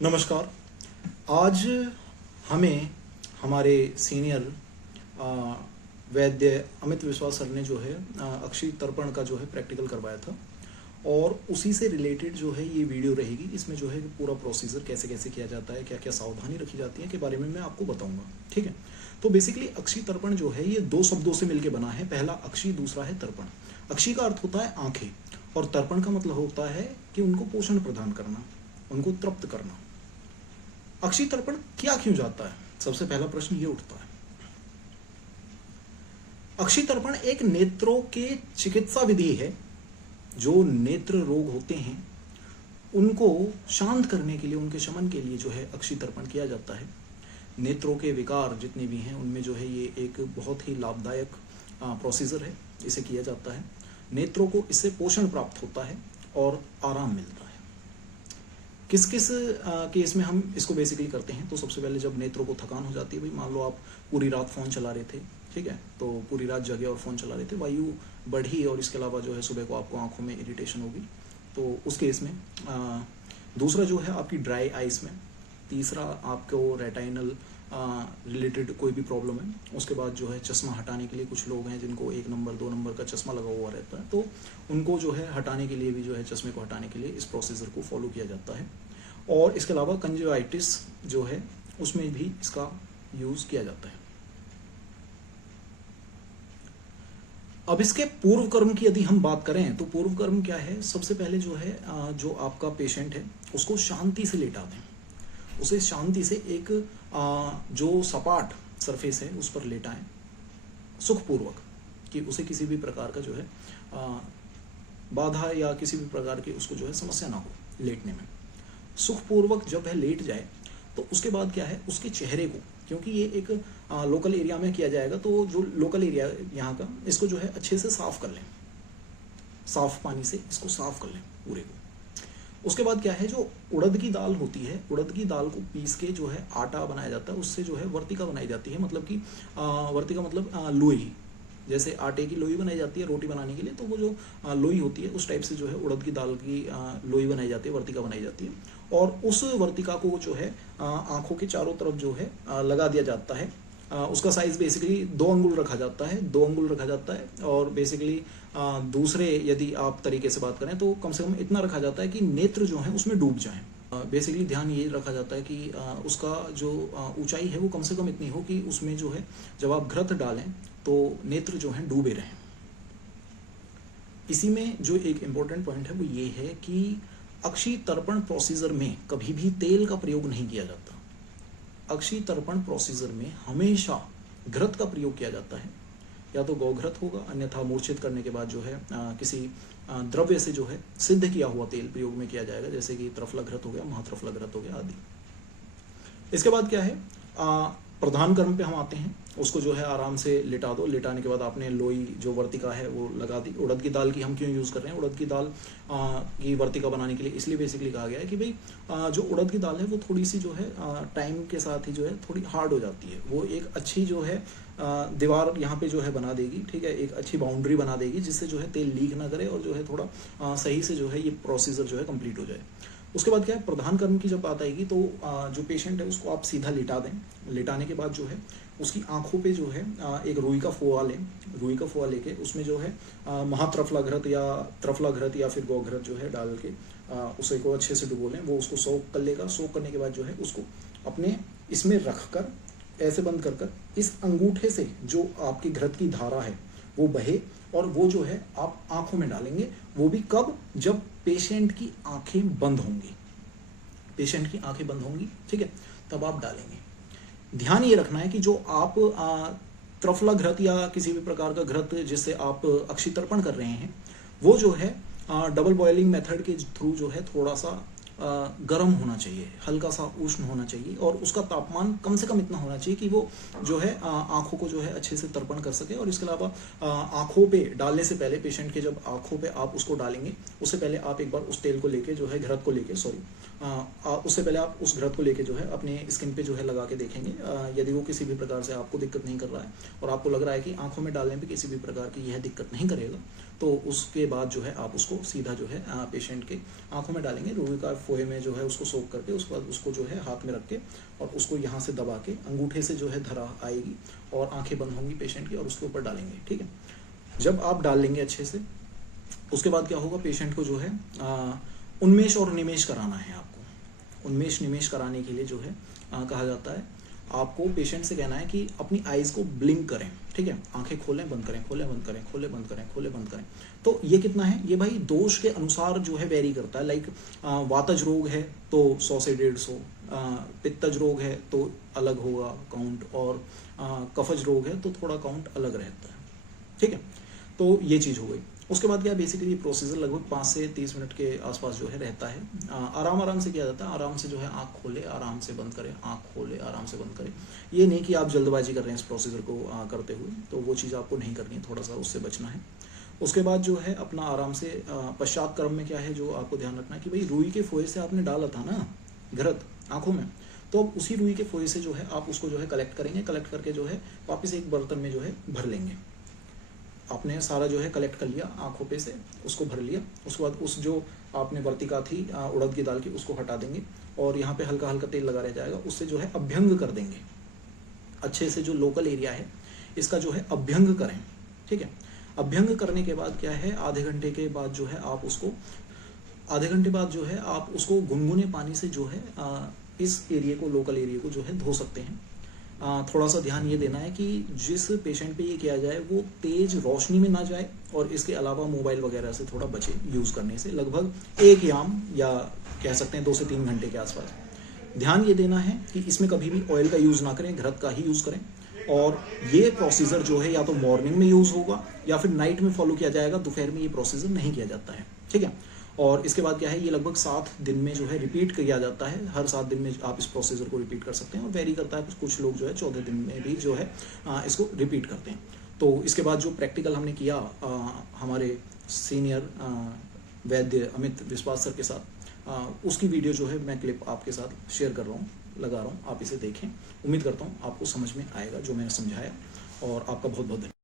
नमस्कार। आज हमें हमारे सीनियर वैद्य अमित विश्वास सर ने जो है अक्षी तर्पण का जो है प्रैक्टिकल करवाया था और उसी से रिलेटेड जो है ये वीडियो रहेगी। इसमें जो है पूरा प्रोसीजर कैसे कैसे किया जाता है, क्या क्या सावधानी रखी जाती है के बारे में मैं आपको बताऊंगा। ठीक है, तो बेसिकली अक्षी तर्पण जो है ये दो शब्दों से मिलकर बना है। पहला अक्षी, दूसरा है तर्पण। अक्षी का अर्थ होता है आंखें और तर्पण का मतलब होता है कि उनको पोषण प्रदान करना, उनको तृप्त करना। अक्षी तर्पण क्या क्यों जाता है, सबसे पहला प्रश्न ये उठता है। अक्षी तर्पण एक नेत्रों के चिकित्सा विधि है। जो नेत्र रोग होते हैं उनको शांत करने के लिए, उनके शमन के लिए जो है अक्षी तर्पण किया जाता है। नेत्रों के विकार जितने भी हैं उनमें जो है ये एक बहुत ही लाभदायक प्रोसीजर है, इसे किया जाता है। नेत्रों को इससे पोषण प्राप्त होता है और आराम मिलता है। किस किस केस में हम इसको बेसिकली करते हैं, तो सबसे पहले जब नेत्रों को थकान हो जाती है, भाई मान लो आप पूरी रात फ़ोन चला रहे थे, ठीक है, तो पूरी रात जगे और फ़ोन चला रहे थे, वायु बढ़ी और इसके अलावा जो है सुबह को आपको आंखों में इरिटेशन होगी, तो उस केस में दूसरा जो है आपकी ड्राई आइस में, तीसरा आपको रेटाइनल रिलेटेड कोई भी प्रॉब्लम है, उसके बाद जो है चश्मा हटाने के लिए कुछ लोग हैं जिनको 1 नंबर 2 नंबर का चश्मा लगा हुआ रहता है, तो उनको जो है हटाने के लिए भी जो है चश्मे को हटाने के लिए इस प्रोसीजर को फॉलो किया जाता है। और इसके अलावा कंजक्टिवाइटिस जो है उसमें भी इसका यूज़ किया जाता है। अब इसके पूर्व कर्म की यदि हम बात करें तो पूर्व कर्म क्या है, सबसे पहले जो है जो आपका पेशेंट है उसको शांति से लेटा दें, उसे शांति से एक जो सपाट सरफेस है उस पर लेटाएं सुखपूर्वक, कि उसे किसी भी प्रकार का जो है बाधा या किसी भी प्रकार की उसको जो है समस्या ना हो लेटने में। सुखपूर्वक जब वह लेट जाए तो उसके बाद क्या है, उसके चेहरे को, क्योंकि ये एक लोकल एरिया में किया जाएगा, तो जो लोकल एरिया यहाँ का इसको जो है अच्छे से साफ कर लें, साफ पानी से इसको साफ कर लें पूरे को। उसके बाद क्या है, जो उड़द की दाल होती है, उड़द की दाल को पीस के जो है आटा बनाया जाता है, उससे जो है वर्तिका बनाई जाती है। मतलब कि वर्तिका मतलब लोई, जैसे आटे की लोई बनाई जाती है रोटी बनाने के लिए, तो वो जो लोई होती है उस टाइप से जो है उड़द की दाल की लोई बनाई जाती है, वर्तिका बनाई जाती है। और उस वर्तिका को जो है आंखों के चारों तरफ जो है लगा दिया जाता है। उसका साइज बेसिकली 2 अंगुल रखा जाता है, 2 अंगुल रखा जाता है। और बेसिकली दूसरे यदि आप तरीके से बात करें तो कम से कम इतना रखा जाता है कि नेत्र जो है उसमें डूब जाएं। बेसिकली ध्यान ये रखा जाता है कि उसका जो ऊंचाई है वो कम से कम इतनी हो कि उसमें जो है जब आप घृत डालें तो नेत्र जो हैं डूबे रहें। इसी में जो एक इम्पोर्टेंट पॉइंट है वो ये है कि अक्षी तर्पण प्रोसीजर में कभी भी तेल का प्रयोग नहीं किया जाता। अक्षी तर्पण प्रोसीजर में हमेशा घृत का प्रयोग किया जाता है, या तो गौघृत होगा, अन्यथा मूर्छित करने के बाद जो है किसी द्रव्य से जो है सिद्ध किया हुआ तेल प्रयोग में किया जाएगा, जैसे कि त्रिफला घृत हो गया, महात्रिफला घृत हो गया आदि। इसके बाद क्या है, प्रधान कर्म पे हम आते हैं। उसको जो है आराम से लिटा दो, लिटाने के बाद आपने लोई जो वर्तिका है वो लगा दी। उड़द की दाल की हम क्यों यूज़ कर रहे हैं, उड़द की दाल की वर्तिका बनाने के लिए इसलिए बेसिकली कहा गया है कि भाई जो उड़द की दाल है वो थोड़ी सी जो है टाइम के साथ ही जो है थोड़ी हार्ड हो जाती है। वो एक अच्छी जो है दीवार यहाँ पे जो है बना देगी, ठीक है, एक अच्छी बाउंड्री बना देगी जिससे जो है तेल लीक ना करे और जो है थोड़ा सही से जो है ये प्रोसीजर जो है कंप्लीट हो जाए। उसके बाद क्या है, प्रधान कर्म की जब बात आएगी तो जो पेशेंट है उसको आप सीधा लिटा दें। लिटाने के बाद जो है उसकी आंखों पे जो है एक रुई का फोआ लें, रुई का फोआ लेके उसमें जो है महात्रिफला घृत या त्रिफला घृत या फिर गौघृत जो है डाल के उसे को अच्छे से डुबो लें। वो उसको सोक कर लेगा। सोक करने के बाद जो है उसको अपने इसमें रख कर ऐसे बंद कर कर इस अंगूठे से जो आपकी घृत की धारा है वो बहे और वो जो है आप आंखों में डालेंगे। वो भी कब, जब पेशेंट की आंखें बंद होंगी, पेशेंट की आंखें बंद होंगी, ठीक है, तब आप डालेंगे। ध्यान ये रखना है कि जो आप त्रिफला घृत या किसी भी प्रकार का घृत जिससे आप अक्षी तर्पण कर रहे हैं वो जो है डबल बॉइलिंग मेथड के थ्रू जो है थोड़ा सा गर्म होना चाहिए, हल्का सा उष्ण होना चाहिए और उसका तापमान कम से कम इतना होना चाहिए कि वो जो है आंखों को जो है अच्छे से तर्पण कर सके। और इसके अलावा आंखों पे डालने से पहले, पेशेंट के जब आंखों पे आप उसको डालेंगे उससे पहले आप एक बार उस तेल को लेके जो है घृत को लेके उससे पहले आप उस घृत को लेके जो है अपने स्किन पे जो है लगा के देखेंगे। यदि वो किसी भी प्रकार से आपको दिक्कत नहीं कर रहा है और आपको लग रहा है कि आंखों में डालने पे किसी भी प्रकार की यह दिक्कत नहीं करेगा, तो उसके बाद जो है आप उसको सीधा जो है पेशेंट के आंखों में डालेंगे। रुई का फोए में जो है उसको सोख करके उसके बाद उसको जो है हाथ में रख के और उसको यहाँ से दबा के अंगूठे से जो है धरा आएगी और आंखें बंद होंगी पेशेंट की और उसके ऊपर डालेंगे, ठीक है। जब आप डाल लेंगे अच्छे से, उसके बाद क्या होगा, पेशेंट को जो है उन्मेष और निमेष कराना है आपको। उन्मेष निमेष कराने के लिए जो है कहा जाता है, आपको पेशेंट से कहना है कि अपनी आईज को ब्लिंक करें, ठीक है, आंखें खोलें बंद करें, खोलें बंद करें, खोलें बंद करें, खोलें बंद करें। तो ये कितना है, ये भाई दोष के अनुसार जो है वेरी करता है। लाइक वातज रोग है तो 100 से 150, पित्तज रोग है तो अलग होगा काउंट, और कफज रोग है तो थोड़ा काउंट अलग रहता है, ठीक है। तो ये चीज़ हो गई। उसके बाद क्या, बेसिकली प्रोसीजर लगभग 5 से 30 मिनट के आसपास जो है रहता है। आराम से किया जाता है, आराम से जो है आँख खोले आराम से बंद करें, आँख खोले आराम से बंद करें। ये नहीं कि आप जल्दबाजी कर रहे हैं इस प्रोसीजर को करते हुए, तो वो चीज़ आपको नहीं करनी है, थोड़ा सा उससे बचना है। उसके बाद जो है अपना आराम से पश्चात क्रम में क्या है जो आपको ध्यान रखना है कि भाई रुई के फोए से आपने डाला था ना घृत आँखों में, तो अब उसी रुई के फोए से जो है आप उसको जो है कलेक्ट करेंगे, कलेक्ट करके जो है वापस एक बर्तन में जो है भर लेंगे। आपने सारा जो है कलेक्ट कर लिया आँखों पे से, उसको भर लिया। उसके बाद उस जो आपने वर्तिका थी उड़द की दाल की, उसको हटा देंगे और यहाँ पे हल्का हल्का तेल लगा रह जाएगा, उससे जो है अभ्यंग कर देंगे अच्छे से। जो लोकल एरिया है इसका जो है अभ्यंग करें, ठीक है। अभ्यंग करने के बाद क्या है, आधे घंटे के बाद जो है आप उसको, आधे घंटे बाद जो है आप उसको गुनगुने पानी से जो है इस एरिया को, लोकल एरिया को जो है धो सकते हैं। थोड़ा सा ध्यान ये देना है कि जिस पेशेंट पे ये किया जाए वो तेज रोशनी में ना जाए, और इसके अलावा मोबाइल वगैरह से थोड़ा बचे यूज़ करने से। लगभग 1 याम या कह सकते हैं 2 से 3 घंटे के आसपास। ध्यान ये देना है कि इसमें कभी भी ऑयल का यूज़ ना करें, घृत का ही यूज़ करें। और ये प्रोसीजर जो है या तो मॉर्निंग में यूज़ होगा या फिर नाइट में फॉलो किया जाएगा, दोपहर में ये प्रोसीजर नहीं किया जाता है, ठीक है। और इसके बाद क्या है, ये लगभग 7 दिन में जो है रिपीट किया जाता है। हर 7 दिन में आप इस प्रोसीजर को रिपीट कर सकते हैं, और वेरी करता है, कुछ लोग जो है 14 दिन में भी जो है इसको रिपीट करते हैं। तो इसके बाद जो प्रैक्टिकल हमने किया हमारे सीनियर वैद्य अमित विश्वास सर के साथ, उसकी वीडियो जो है मैं क्लिप आपके साथ शेयर कर रहा हूँ, लगा रहा हूँ, आप इसे देखें। उम्मीद करता हूँ आपको समझ में आएगा जो मैंने समझाया, और आपका बहुत बहुत धन्यवाद।